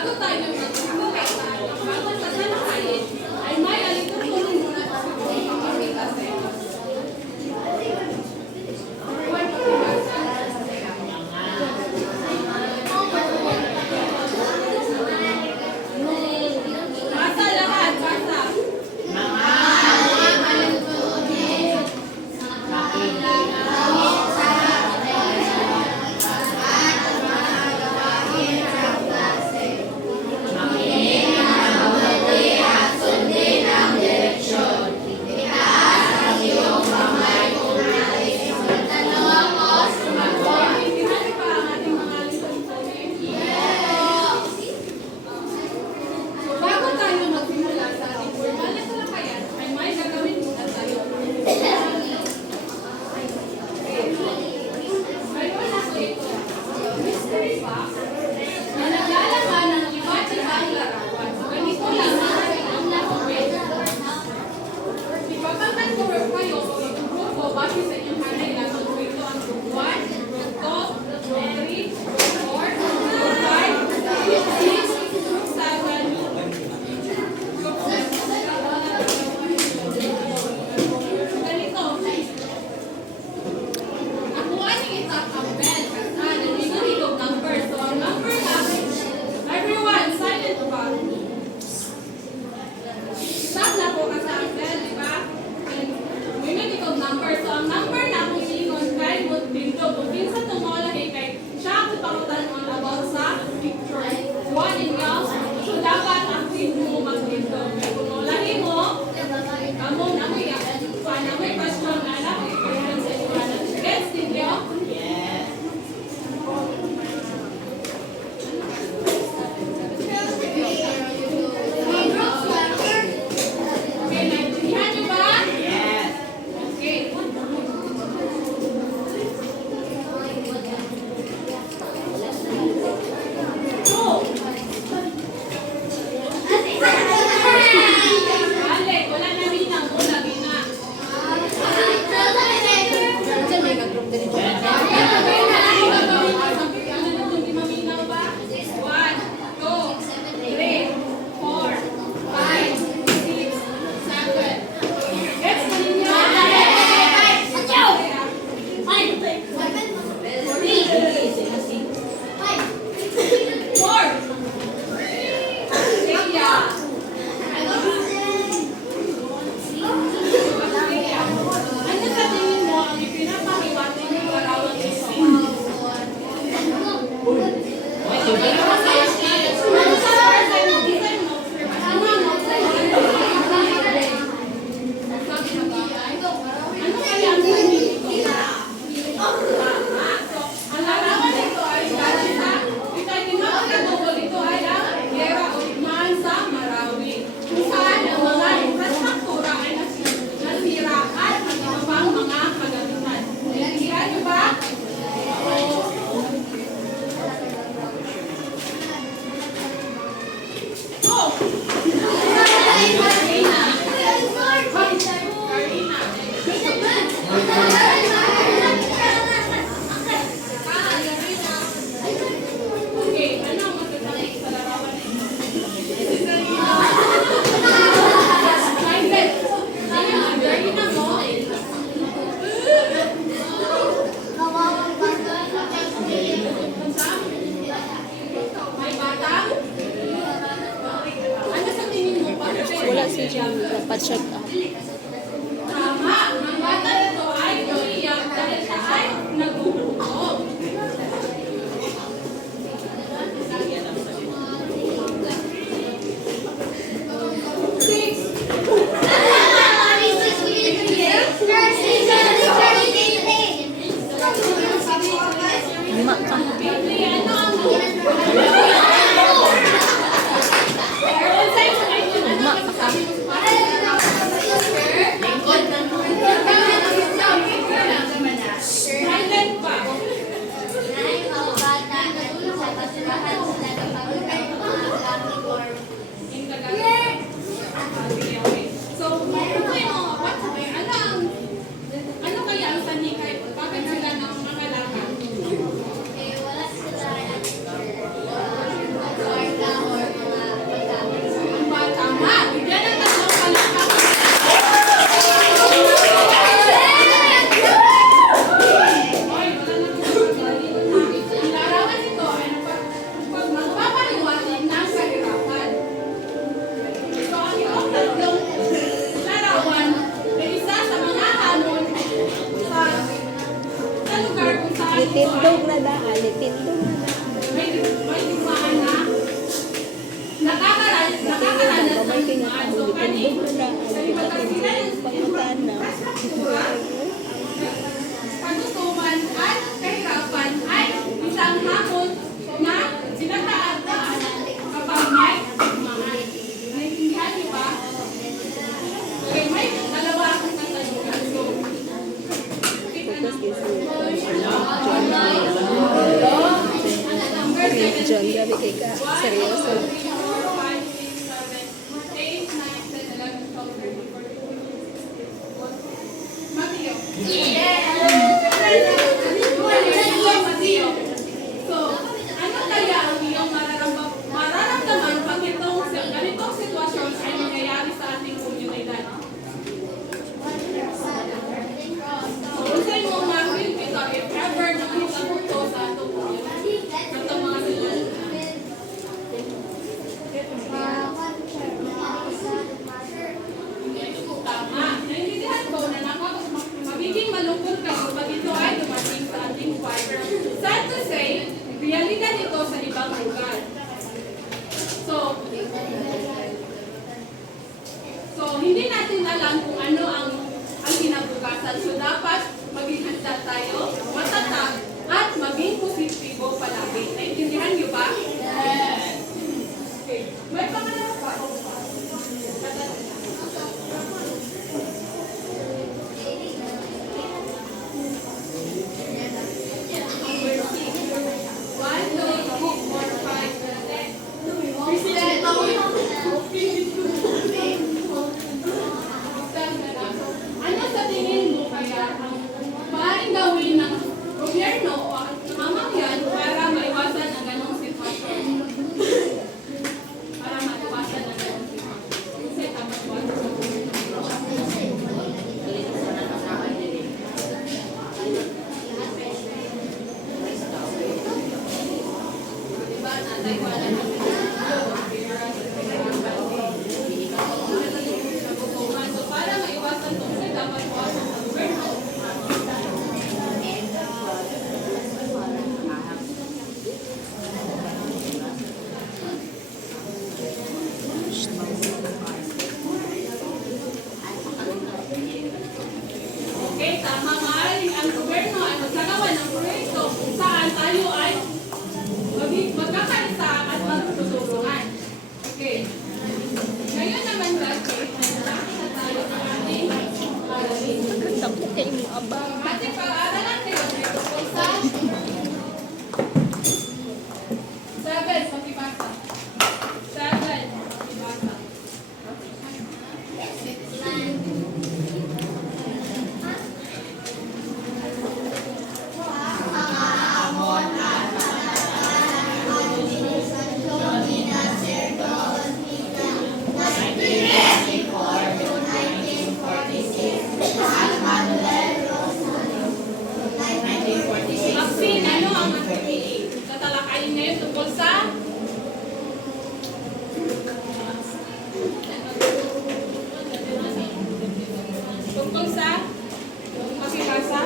Bago tayo magpapakita, bago sa talakayin, ay may aliputulong muna sa pagpapakita sa iyo. Basa lahat, basa. Bago tayo magsimula sa ating formal na talakayan, ay may gagawin muna tayo. Mayroon ako ito. Mystery box na naglalaman ng iba't ibang larawan. Ganito lang ang nakapit. Ipapagtaguro kayo o grupo base sa inyong kanila. Ito ang group 1, group 2, group 3, group 4, group 5, group 6, group 7, ganito. Nakuha niyo itap ang bell. Nandito number. So, ang number namin. Everyone, silent ba? Stop na po kasi ang bell, di ba? Minute ikaw number. So, ang number na kung ingon kay Mutbindo. Kung pinsan tumulahi kay siya ang pangutan mo about sa picture. One in young. So, dapat ang mo magbindo. Kaya kung ulahi mo, kamo na mo yan. Paano may question na alam ko ipagyan sa iwanan. Gets, Tidyo? Yes. Okay, naintindihan niyo ba? Yes. Okay. Ale, wala na rin ang ulagi na. Ano sa tingin mo ang ipinapahiwatig ng larawan ito? Ano kaya ang meaning ito? Ang larawan ito ay dahil sa ito ay pinapakadugol ito ay ang gera o digmaan sa Marawi. Kung saan ang mga infrastruktura ay nasira at ang iba pang mga kagamitan. Naintindihan niyo ba? Go! Okay, ano ang masasabi sa larawan na ito? Private. Garina mo. May batang? Ano sa tingin mo? Wala si Jim. Nagpa-check up. Tama. Ang bata ito ay umiyak dahil siya ay nagugutom. Six. Lima ka. Bibli, ano ang Lima ka. silent pa. So, ano kayo, ano kaya ang sanikay? Bakit sila ng mga lakad? Grabe kay ka. Seryoso. 1, 2, 3, 4, 5, 6, 7, 8, 9, 10, 11, 12, 13, 14, 15, 16, 17, 18, 19, 20. Mateo. Mateo. So, ano kaya ang iyong mararamdaman pag ganitong sitwasyon ay nangyayari sa ating komunidad? So, usay mo mag-read ito if ever nakita mo ito sa atong community. Sa atong mga sitwasyon. Tama. Naintindihan ko na magiging malungkot kayo pag ito ay dumating sa ating choir. Sad to say, realidad ito sa ibang lugar. So hindi natin alam kung ano ang kinabukasan. So dapat maging handa tayo, matatag, at maging positibo palagi. Naintindihan niyo ba? Yes. Okay. May pangalawa pa. Ano sa tingin mo kaya ang maaaring gawin ng gobyerno o ang mamamayan para maiwasan ang ganong sitwasyon? Para maiwasan ang ganong sitwasyon. Kasi tama ba? Diba, natay wala na so para maiwasan ito kasi dapat iwasan sa gobyerno. Okay, tama. Maaaring ang gobyerno ay magsagawa ng proyekto kung saan tayo ay magkakaisa at magtutulungan. Okay. Ngayon naman kasi, nakita tayo ng ating aralin. Ganda ko kay mo aba. Ang ating pag-aaralan ngayon ay tungkol sa 7, pakibasa. 7, pakibasa. Maxine, ano ang ating tatalakayin ngayon tungkol sa pakibasa?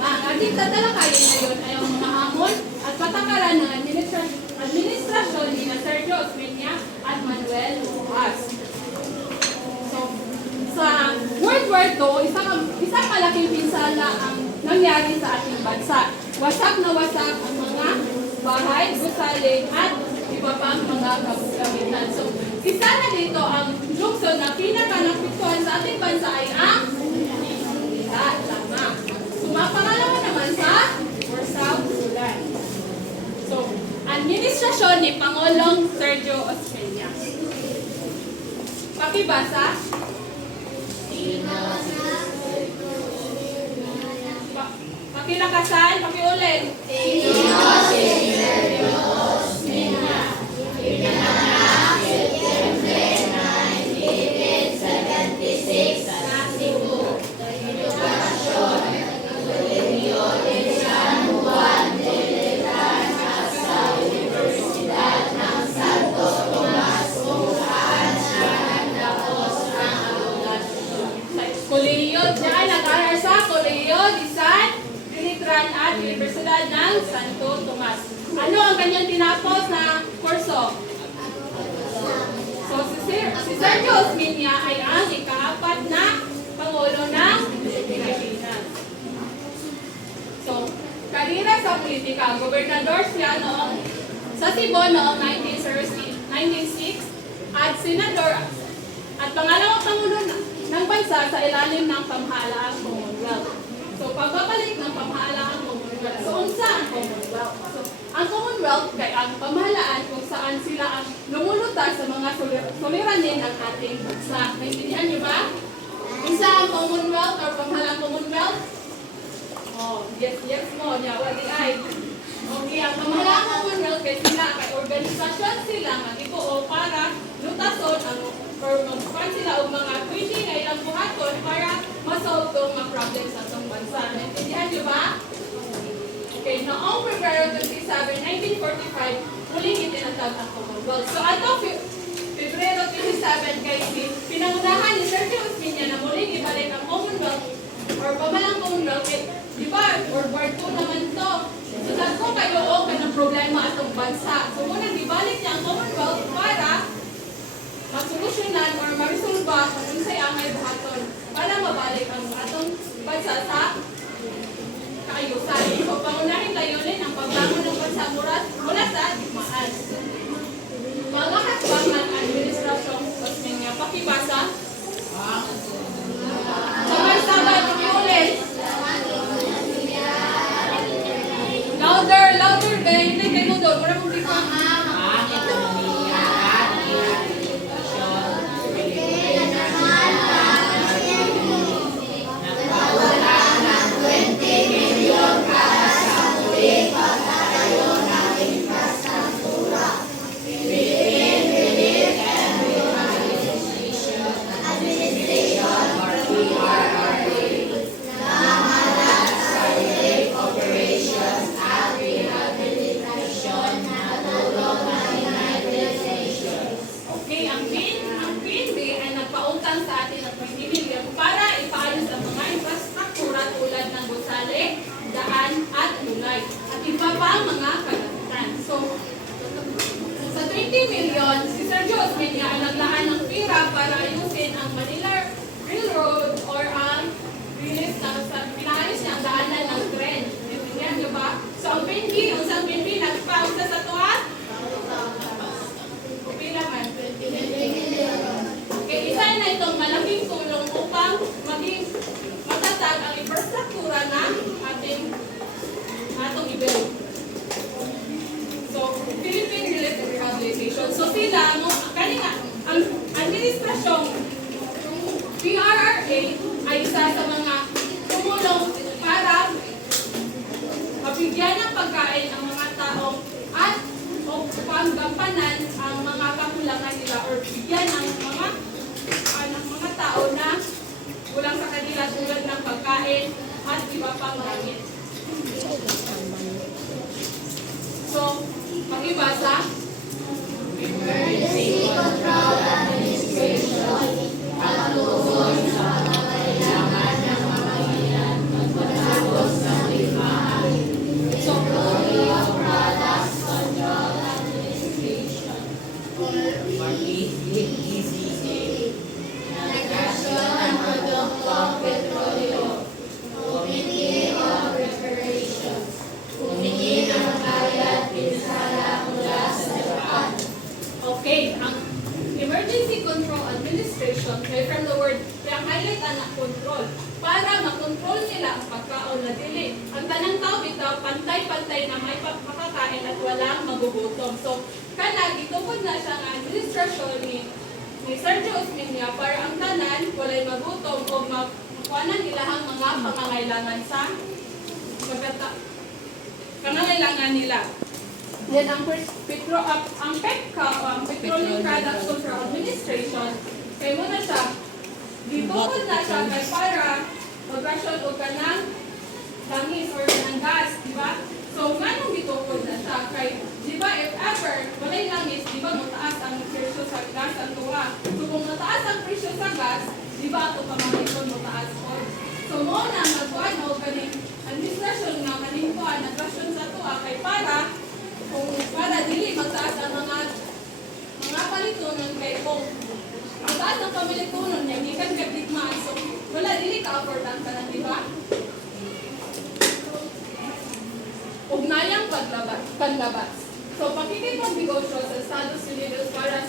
Ang ating tatalakayin ngayon ay ang mga hamon at patakaran ng administrasyon ni Sergio Osmeña at Manuel Rojas. So, sa World War II, isang malaking pinsala ang nangyari sa ating bansa. Wasak na wasak ang mga bahay, gusali, at iba pang mga gamitan. So, isa na dito ang lungsod na pinaka-napiktuhan sa ating bansa ay ang tama. Pangalawa naman sa South Sudan. So, administrasyon ni Pangulong Sergio Osmeña. Pakibasa. Pakilakasan, pakiulit. Kolehiyo, diyan nag-aral sa Kolehiyo di San Filipinas at Universidad ng Santo Tomas. Ano ang kanyang tinapos na kurso? So, si Sergio Osmeña ay ang ika-4 na Pangulo ng Pilipinas. So, karira sa politika, gobernador siya noong sa Cebu noong 1960 1906 at senador at pangalawang pangulo ng bansa sa ilalim ng pamahalaang Commonwealth. So, pagbabalik ng pamahalaang Commonwealth. So, unsa ang Commonwealth? So, ang Commonwealth kay ang pamahalaan kung saan sila ang lumulutas sa mga suliranin ng ating bansa. Naintindihan niyo ba? Unsa ang Commonwealth or pamahalaang Commonwealth? Oh, yes mo, niya, wali ay. Okay, ang pamahalaang Commonwealth kay sila, kay organisasyon sila, mag-ikuo para lutason ang or magpukan sila o mga pwede na ilang buhaton para masolve itong mga problems sa itong bansa. Naintindihan niyo ba? Okay, noong February 27, 1945, muling itinatag ang Commonwealth. So, ato February 27 kay pinangunahan ni Sergio Osmeña na muling ibalik ang Commonwealth or pamalang Commonwealth. Di ba? World War II naman to. So, sabi ko kayo ka ng problema atong bansa. So, munang ibalik niya ang Commonwealth para masolusyonan or marisolba kung unsay angay buhaton para mabalik ang atong bansa sa kaayusan. So, pangunahing layunin ang pagbangon ng bansa mula sa digmaan. Mga hakbang ng administrasyong Osmeña, pakibasa. Sabay-sabay, ulit. Louder, guys. Hindi kayo doon. Wala mong bigla. Sa 20 million, si Sergio Osmeña ang naglaan ng pira para ayusin ang Manila Railroad or ang release na pinaayos niya ang daanan ng tren. Naintindihan niyo ba? So ang PNP, ang PNP, nagpausa sa tuwa? Okay naman. Okay, isa na itong malaking tulong upang maging matatag ang infrastruktura ng atong i-build. So, Philippine Relief and Rehabilitation. So, sila, kanina, ang administrasyong PRRA ay isa sa mga tumulong para mabigyan ng pagkain ang mga taong at o panggampanan ang mga kakulangan nila or bigyan ng mga tao na kulang sa kanila tulad ng pagkain at iba pang langit. So, pakibasa. Emergency Control Administration, pagtugon sa pangailangan ng mamamayan, pagtatapos ng limahan. So, Security of Products Control Administration, or ECC, Nagasyon ng Produktong Petrolyo, Committee of Reparation, humingi ng bayad pinsala mula sa Japan. Okay, ang Emergency Control Administration, from the word, kaya highlight ang control, para makontrol nila ang pagkaon na dili. Ang tanang tao bitaw, pantay-pantay na may makakain at walang magugutom. So, itupod na siya ang administrasyon ni Sergio Osmeña para ang tanan, walay magutom o makuhanan ilahang mga pangangailangan sa pangangailangan nila. Then ang PEPCA o ang Petroleum Products Control Administration, kaya muna siya, ditupod na siya kay para mag-ration o kanang langis or kanang gas, di ba? So, ganong ditupod na siya kay, di ba, if ever, walay langis, di ba, mataas ang presyo sa gas ang tuwa. So, kung mataas ang presyo sa gas, di ba, ito pamangitong mataas po. So, muna, magkuhan o kaning administrasyon nga kaning kuhan, nag-ration sa tuwa kay para dili magtaas ang mga palitunon kay kung magtaas ang pamilitunon niya, gikan ka digmaan. So, wala, dili ka-afford ang tanan, di ba? Ugnayang panlabas. So, pakikipag-negosyo sa Estados Unidos para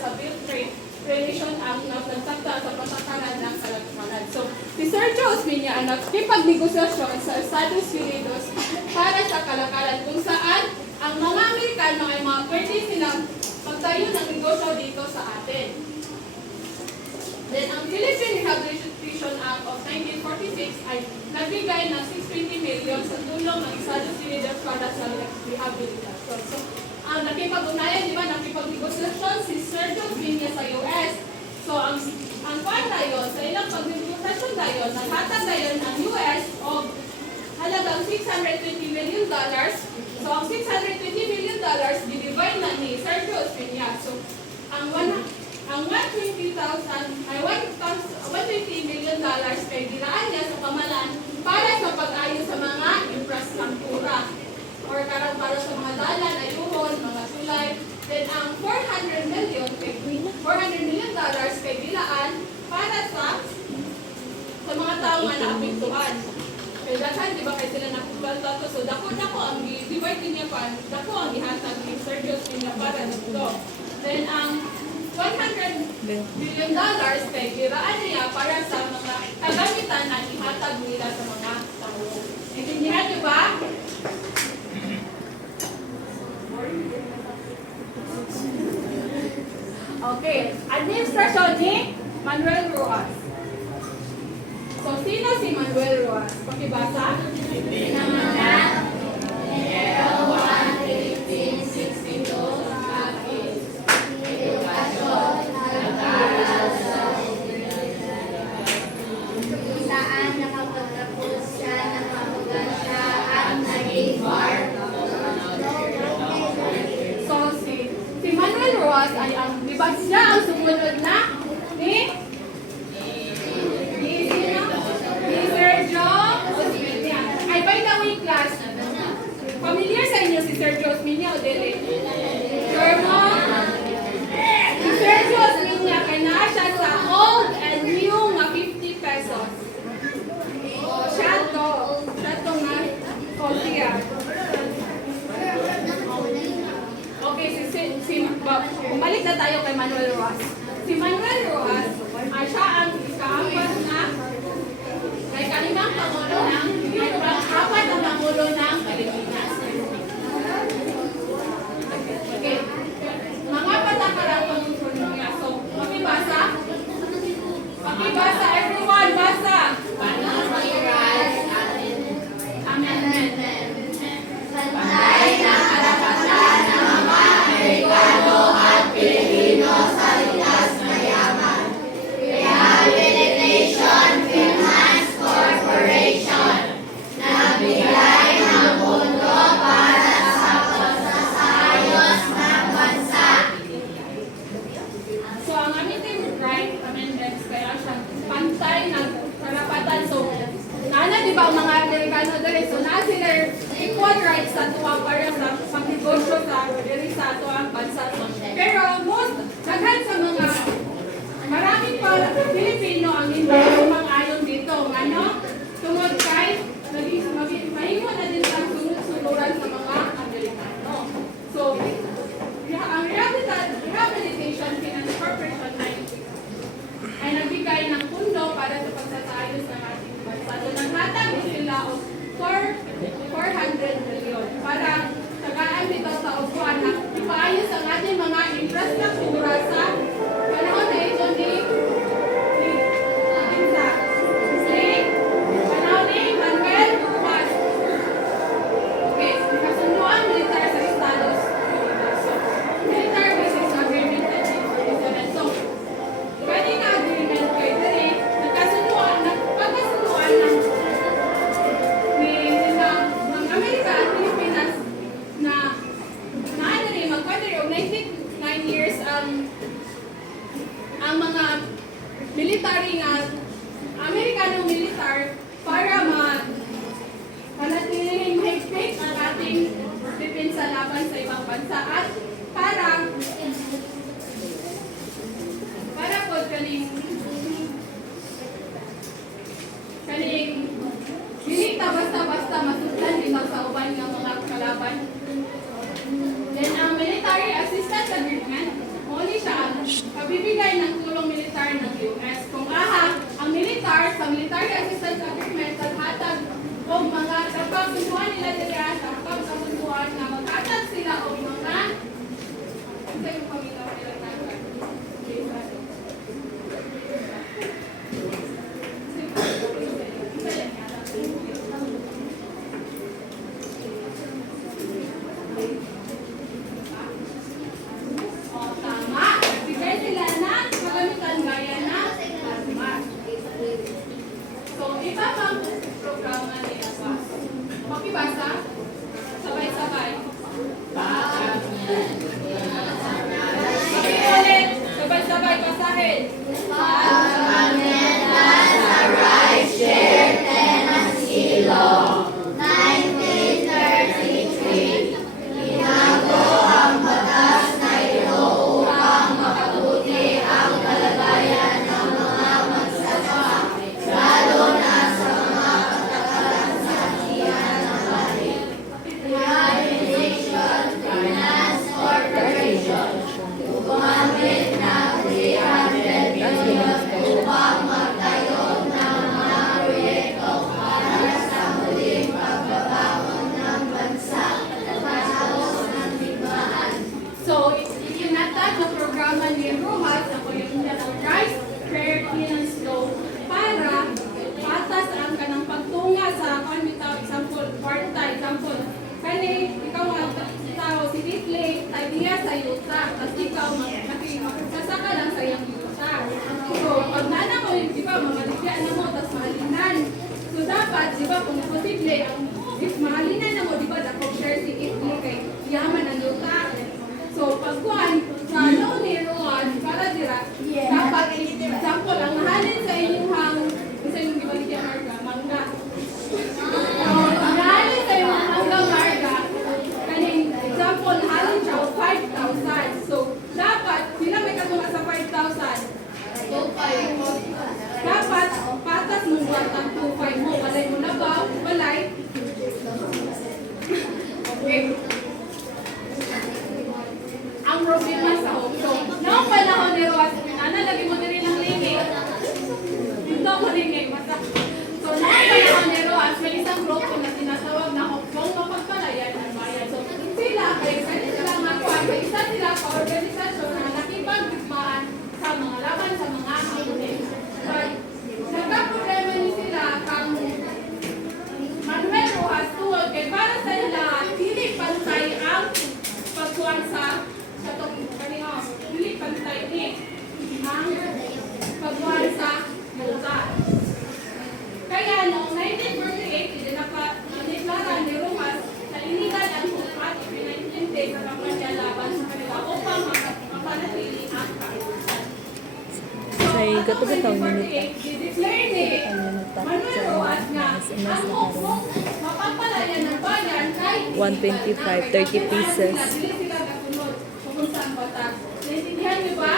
Relation Act na nagsakta sa patakaran ng kalagpanan. So, si Sergio Osmeña ang nakipagnegosasyon sa Estados Unidos para sa kalakaran kung saan ang mga Amerikano ay mga pwede silang magtayo ng negosyo dito sa atin. Then, ang Philippine Rehabilitation Act of 1946 ay nagbigay ng 620 million sa tulong ng Estados Unidos para sa rehabilitasyon. So, ang nakipag-unayan, di ba, nakipagnegosasyon si Sergio Osmeña sa US. So, ang kwan tayo, sa ilang pagnegosasyon tayo, naghatag tayo ng US o halagang $620 million. So, ang $620 million, dinivide na ni Sergio Osmeña. So, ang 120 million kay diraan niya sa pamalaan para sa pag-ayos sa mga infrastruktura or karang para sa mga dalan, ayuhon, mga tulay. Then ang $400 million kay dilaan para sa mga tao nga naapektuhan. Kaya daghan, di ba, kay sila napupunta to. So, dako ang divide niya pa, dako ang ihatag ni Sergio Osmeña para dito. Then ang $100 million kay diraan niya para sa mga kagamitan na ihatag nila sa mga tao. Intindihan niyo ba? Okay, administrasyon ni Manuel Rojas. So, sino si Manuel Rojas? Pakibasa? Pinanganak Enero 1, 1862 at edukasyon nag-aaral sa kung saan nakapagtapos siya ng abogasa at naging bar. So, si Manuel Rojas ay di ba siya ang sumunod na ni Sergio Osmeña. Ay, by the way, class, familiar sa inyo si Sergio Osmeña o dili? Sure mo? Si Sergio Osmeña, kaya naa siya sa old and new nga 50 pesos. O, siya to nga, konti yan. Okay, bumalik na tayo kay Manuel Rojas. Si Manuel Rojas ay siya ang ikaapat na ay kalimang pangulo ng apat na pangulo ng Pilipinas. Okay. Mga patakarang pangulo niya. So, pakibasa. Pakibasa, everyone, basa. Amen. Pantay na karapatan ng mga Amerikano at Pilipino sa likas mayaman. Rehabilitation Finance Corporation nagbigay ng pondo para sa pagsasayos ng bansa. So, ang aming right amendments kaya siya pantay ng karapatan. So, nana, di ba ang mga Amerikano dali? So, na sila equal rights sa tuwa para sa pagnegosyo sa diri sa tuwang bansa. Pero most, daghan sa mga maraming para Pilipino ang hindi ayon dito. Ano? Tungod kay, mahimo na din ang sunod-sunuran sa mga Amerikano. So, ang Rehabilitation Finance Corporation ay nagbigay ng pundo para sa pagsasayos ng ating bansa. So, naghatag sila o 400 million para tagaan dito sa upuan na ipaayos ang ating mga infrastruktura sa panahon na ito ni panahon ni Manuel Rojas. Okay, kasunduan militar sa Estados Unidos. So, military bases agreement 1947. So, pwede na agreement kayo dali, pagkasunduan ng Amerika at Pilipinas na naanari, magkwadari o 99 years ang mga military nga Amerikanong militar para panatilihin mahigpit ang ating depensa laban sa ibang bansa at para po kaning dili ta basta-basta masudlan dito sa uban nga mga kalaban. Then ang military assistance agreement, only siya ang pagbibigay ng ahead. Pag-amenda sa Rights Share Tenancy Law 1933, binago ang batas na ito upang mapabuti ang kalagayan ng mga magsasaka, lalo na sa mga patakaran sa hatian ng bahay. Rehabilitation Finance Corporation gumamit ng 300 million upang magtayo ng mga proyekto para sa muling pagbabangon ng bansa matapos ng digmaan. So, itinatag ang programa ni Rojas na pagkakita ng Rights Fair Tenancy Law para patas ang kanang pagtunga sa bitaw example, kwarta example. Kani, ikaw nga tao si Ripley, idea sa yuta, tapos ikaw makasaka lang sa iyang yuta. So, pag nana mo, di ba, mga ligyan na mo, tapos mahalinan. So, dapat, di ba, kung posible, if mahalinan na mo, di ba, dapat share si Ripley kay yaman ang yuta. So, pagkuhan, sa law ni Rowan, para dira, dapat, example, ang mahalin sa inyong isa yung gibaligyan marga, mangga. Mahalin sa inyong mangga marga, kaning, example, halin siya o 5,000. So, dapat, sila may katunga sa 5,000. Dapat, patas mo buwan ang 2,500 mo. Walay mo na ba? Walay. Okay. Ang problema sa Hong Kong. Noong panahon ni Roas, lagi mo na rin ang lini. Ito mo rin eh, masa. So, noong panahon ni Roas, may isang grupo na tinatawag na Hong Kong mapagpalayan ng bayan. So, sila, sila nga kuha, may isa sila ka-organisasyon na nakipag-digmaan sa mga laban sa mga kamunin. But, nagka-problema ni sila kang Manuel Rojas tuwag kay para sa nila, hindi pantay ang pagkuhan sa tong kanino, hindi pantay ni ang pagkuhan sa yuta. Kaya noong 1948, dineklara ni Rojas na illegal ang sukat ipinaintindi sa kampanya laban sa kanila upang mapanatili ang kaayusan. Say, gato ba taong minute? I-declare ni Manuel Rojas na ang Hongkong mapapalayan ng bayan kay 125, 30 pieces. Dili sila kasunod kung saan batas. Naintindihan niyo ba?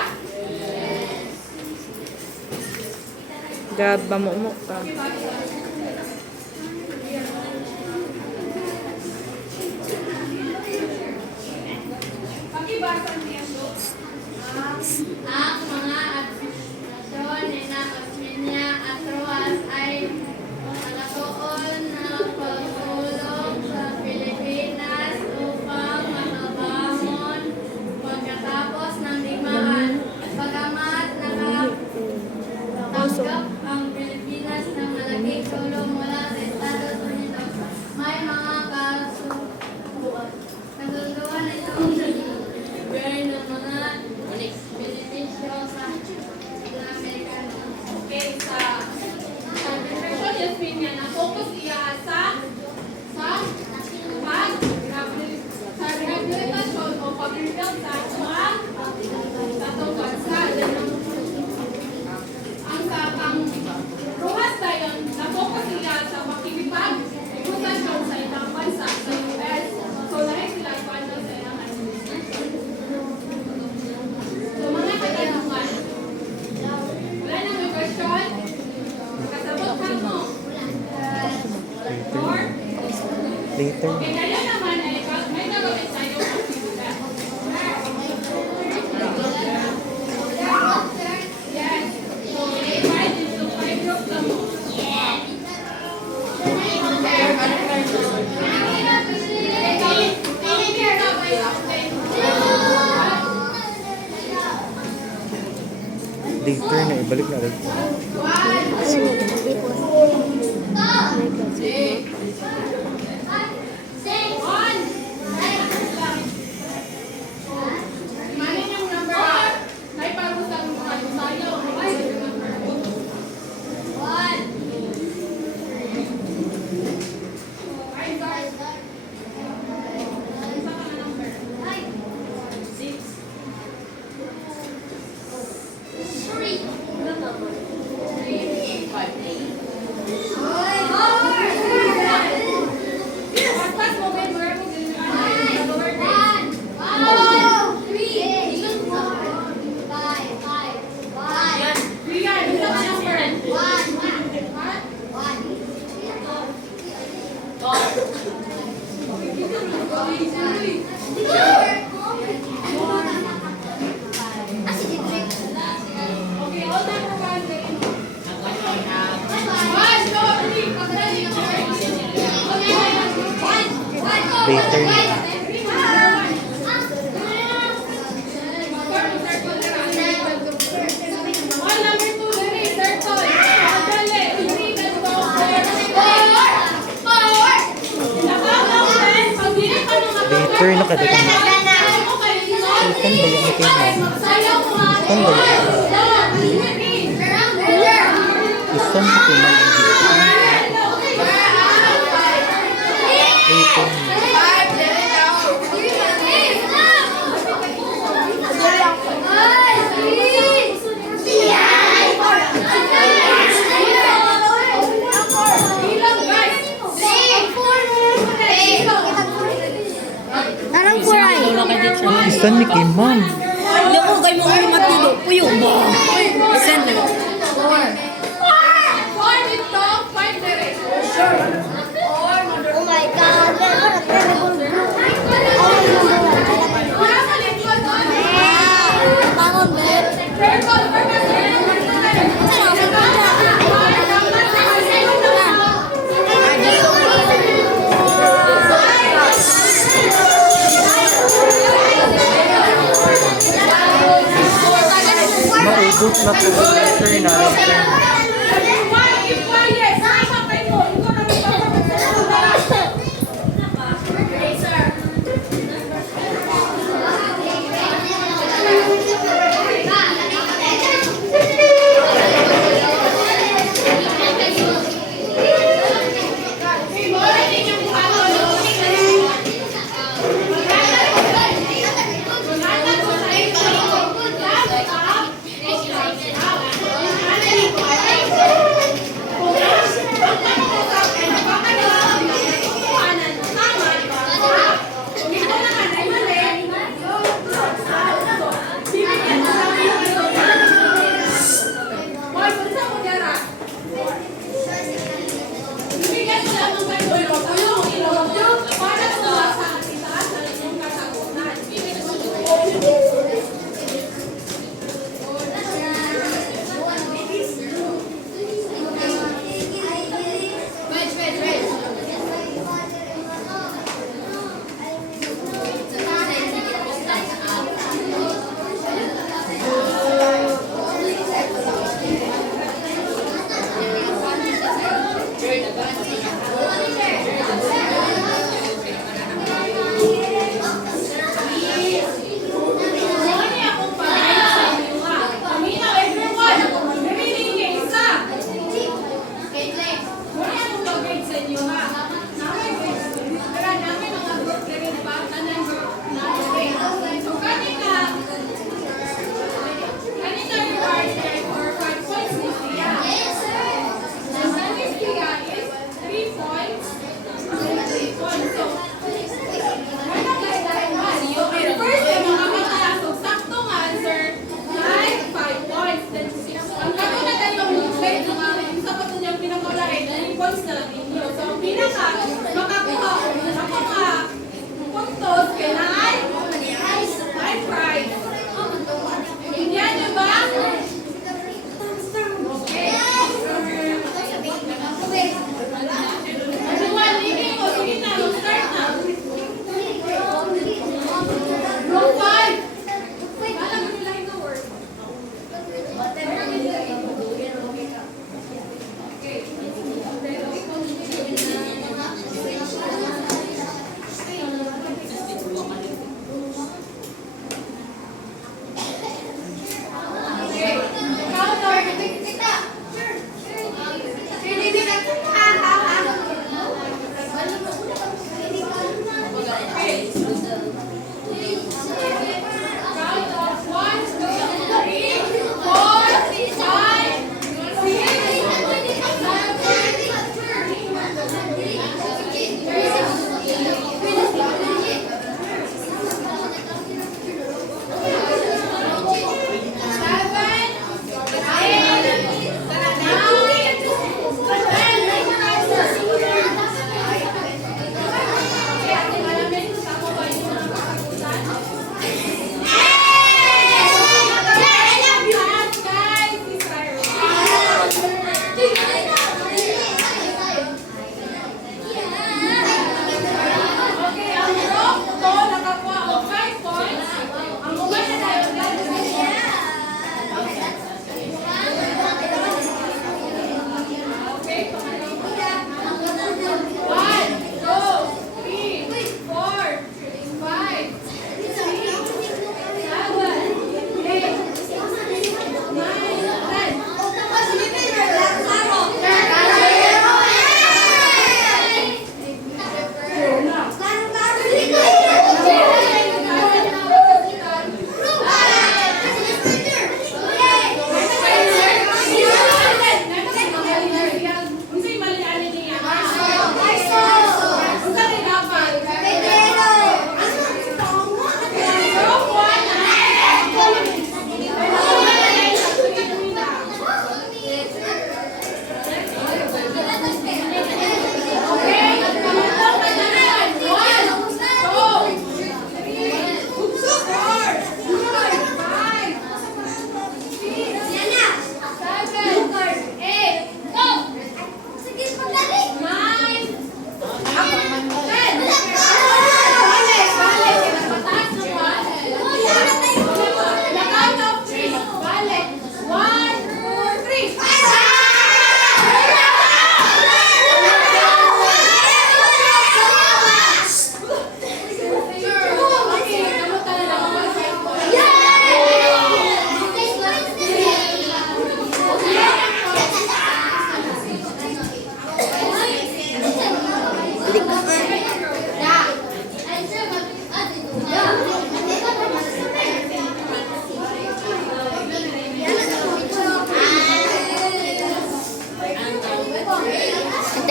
Gab, mamumuk ka. Pakibasa niya ito. Ang mga administrasyon ni na Osmeña at Rojas ay nakatuon na pagtulong sa Pilipinas upang makabangon pagkatapos ng digmaan. Bagamat nakatanggap ang Pilipinas ng malaking tulong mula sa Estados Unidos, may mga kasunduan itong bigay ng mga benepisyo sa Amerikano. Okay, sa depression yung spin niya na focus iya sa rehabilitasyon o pag-rebuild sa mga tatong bansa. Ang kakang Rojas tayon na focus iya sa makikipag-reputasyon sa ibang bansa sa US. So, lahat sila paano sa ilang So, mga katanungan. Wala na may question? Kasabot ka mo. Or? Later. Okay, kaya naman ay may gagawin tayo ang simula. Yes. So, divide into 5 groups na mo. Later na, ibalik na rin. Manin yung number. Naiparusan mo kayo tayo. Ay, number. Ay, sorry. Isa ka na number. 6. Later na. All number 2, dali, circle. Dali, 3, let's go. Nakakaw, friends. Pag hindi ka Later na kada ka. Ano kayo, no? Ikan balik na kay ma'am. Sayaw mo nga. Ikan balik. Isan na kay ma'am. Later na. Anong kuray? Isan ni kay ma'am. Hindi ko kayo mo matulo. Puyo ba? Isan na. 4 dito, 5 direct. Oh my God. Wala sa likod, doon. Bangon, babe. Circle, Maubos na po. Later na. Later na. Thank you.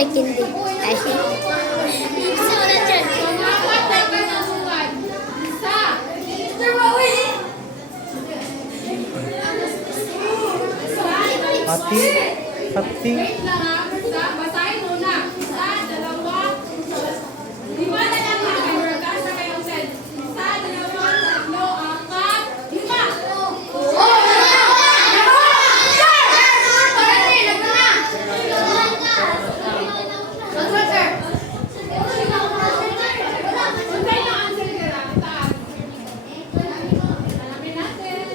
kay Kindi. Ay. Simulan dyan. Apat na pinasukan. Isa. Hati. Hati. Wait lang ha. Isa. Basahin muna. Isa, dalawa. Lima na lang ha. May workas na kayong set. Isa, dalawa, tatlo, apat, lima. Kung kayo ang answer nila, taas. Alamin natin.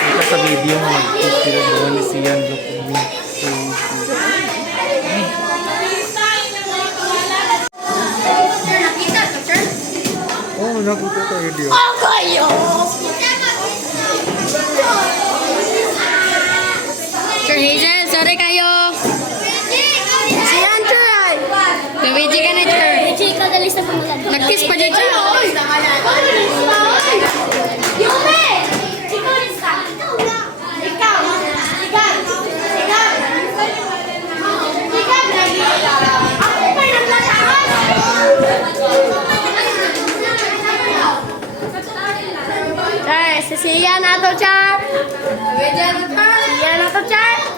Kita sa video mo. Nagtitira doon ni Sian Lukumi. Oh, nakita tayo diyo. Sir Hazel, sorry kayo. Siyan, Sir. Luigi ka na, Sir. Medyo ikaw dali sa pamulan. Nag-kiss pa dyan, Sir. Yume! Ikaw rin ka. Ikaw. Ako pa naglalaan. Sir, si Sian na to, Sir. Sian na to, Sir.